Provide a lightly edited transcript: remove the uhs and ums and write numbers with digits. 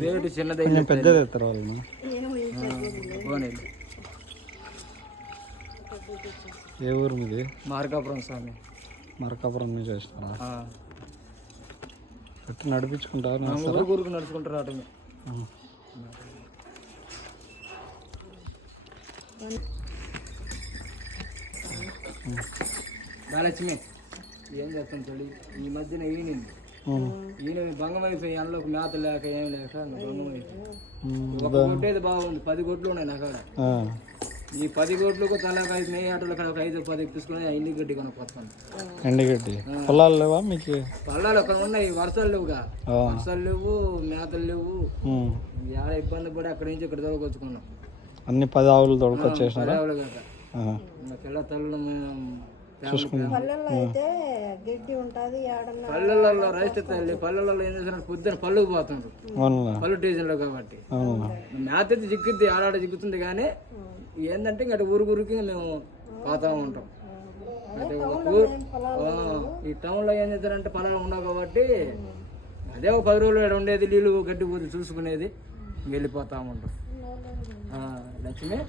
వేటు చిన్నది పెద్దది ఎత్తారు వాళ్ళు. ఏ ఊరు మీది? మార్కాపురం స్వామి. మార్కాపురం నుంచి చేస్తారా? ఎట్లా నడిపించుకుంటారు? ఊరుకు నడుచుకుంటారు అటు. లక్ష్మి ఏం చేస్తాం చలి ఈ మధ్యన ఈనింది. ఈయన భంగం అయిపోయి అందులోకి మేత లేక ఏం లేక భంగం అయిపోయి ఒక గొడ్డేది బాగుంది, 10 గొడ్లు ఉన్నాయి నా కాడ. ఈ 10 గొడ్లకు తలకు 5 నెయ్యి ఆటోలు ఒక 5-10 తీసుకుని ఎండి గడ్డి కొనుక్కొస్తాను. ఎండుగడ్డి పొలాలు లేవా మీకు? పొలాలు ఒక ఉన్నాయి, వర్షాలు లేవుగా. వర్షాలు లేవు, మేతలు లేవు. చాలా ఇబ్బంది పడి అక్కడి నుంచి ఇక్కడ తోలుకొచ్చుకున్నాం. అన్ని 10 ఆవులు తోలుకొచ్చేసినారా? పల్లెలలో రైస్ తల్లి పల్లెలలో ఏం చేస్తున్నారు, పొద్దున పళ్ళుకు పోతున్నారు పళ్ళు స్టేషన్లో కాబట్టి. మేత అయితే చిక్కుద్ది, ఆడాడ చిక్కుతుంది. కానీ ఏంటంటే ఇంకా ఊరికి మేము పోతా ఉంటాం. ఈ టౌన్లో ఏం చేస్తారంటే పొలాలు ఉండవు కాబట్టి అదే ఒక 10 రోజులు ఉండేది, నీళ్ళు గడ్డి పోతే చూసుకునేది, వెళ్ళిపోతా ఉంటాం. లక్ష్మి